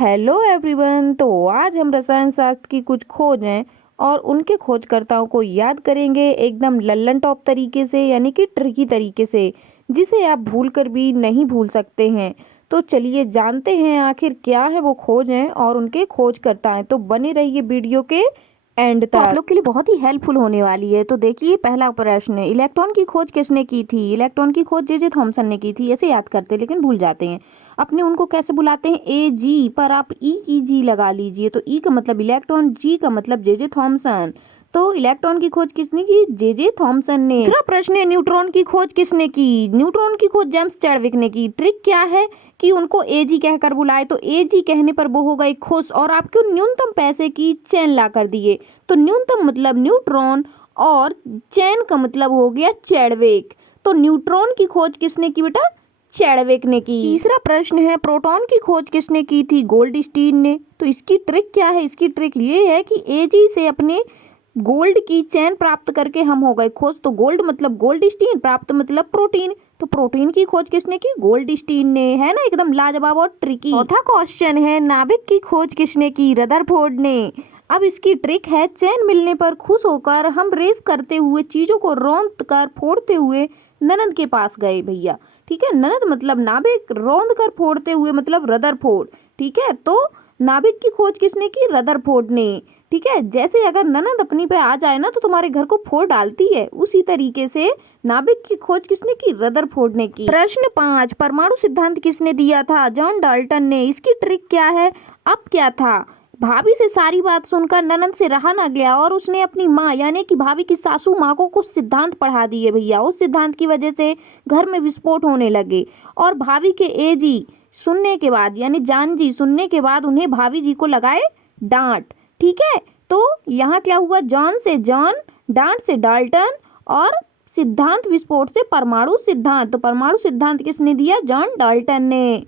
Hello everyone. तो आज हम रसायन शास्त्र की कुछ खोज हैं और उनके खोजकर्ताओं को याद करेंगे एकदम लल्लन टॉप तरीके से, यानी कि ट्रिकी तरीके से, जिसे आप भूल कर भी नहीं भूल सकते हैं। तो चलिए जानते हैं आखिर क्या है वो खोज हैं और उनके खोजकर्ता हैं। तो बने रहिए वीडियो के एंड तक, आप लोग के लिए बहुत ही हेल्पफुल होने वाली है। तो देखिए पहला प्रश्न, इलेक्ट्रॉन की खोज किसने की थी? इलेक्ट्रॉन की खोज जे थॉमसन ने की थी। ऐसे याद करते हैं लेकिन भूल जाते हैं। अपने उनको कैसे बुलाते हैं? ए जी, पर आप ई की जी लगा लीजिए। तो ई का मतलब इलेक्ट्रॉन, जी का मतलब जे थॉमसन। तो इलेक्ट्रॉन की खोज किसने की? जे थॉमसन ने। दूसरा प्रश्न है, न्यूट्रॉन की खोज किसने की? न्यूट्रॉन की खोज जेम्स चैडविक ने की। ट्रिक क्या है कि उनको ए जी कहकर बुलाए, तो ए जी कहने पर वो हो गए खुश और आपको न्यूनतम पैसे की चेन ला कर दिए। तो न्यूनतम मतलब न्यूट्रॉन और चेन का मतलब हो गया चैडविक। तो न्यूट्रॉन की खोज किसने की बेटा? चैडविक ने की। तीसरा प्रश्न है, प्रोटॉन की खोज किसने की थी? गोल्डस्टीन ने। तो इसकी ट्रिक क्या है? इसकी ट्रिक ये है कि एजी से अपने गोल्ड की चैन प्राप्त करके हम हो गए खुश। तो गोल्ड मतलब गोल्डस्टीन, प्राप्त मतलब प्रोटीन। तो प्रोटीन की खोज किसने की? गोल्डस्टीन ने। है ना एकदम लाजवाब और ट्रिकी। चौथा क्वेश्चन है, नाभिक की खोज किसने की? रदरफोर्ड ने। अब इसकी ट्रिक है, चैन मिलने पर खुश होकर हम रेस करते हुए, चीजों को रौंद कर फोड़ते हुए ननद के पास गए भैया। ठीक है, ननद मतलब नाभिक, रौंद कर फोड़ते हुए मतलब रदरफोर्ड। ठीक है, तो नाभिक की खोज किसने की? रदरफोर्ड ने। ठीक है, जैसे अगर ननद अपनी पे आ जाए ना तो तुम्हारे घर को फोड़ डालती है, उसी तरीके से नाभिक की खोज किसने की? रदरफोर्ड ने की। प्रश्न 5, परमाणु सिद्धांत किसने दिया था? जॉन डाल्टन ने। इसकी ट्रिक क्या है? अब क्या था, भाभी से सारी बात सुनकर ननद से रहा ना गया और उसने अपनी माँ यानी कि भाभी की सासू माँ को कुछ सिद्धांत पढ़ा दिए भैया। उस सिद्धांत की वजह से घर में विस्फोट होने लगे और भाभी के एजी सुनने के बाद यानी जान जी सुनने के बाद उन्हें भाभी जी को लगाए डांट। ठीक है, तो यहाँ क्या हुआ? जॉन से जॉन, डांट से डाल्टन और सिद्धांत विस्फोट से परमाणु सिद्धांत। तो परमाणु सिद्धांत किसने दिया? जॉन डाल्टन ने।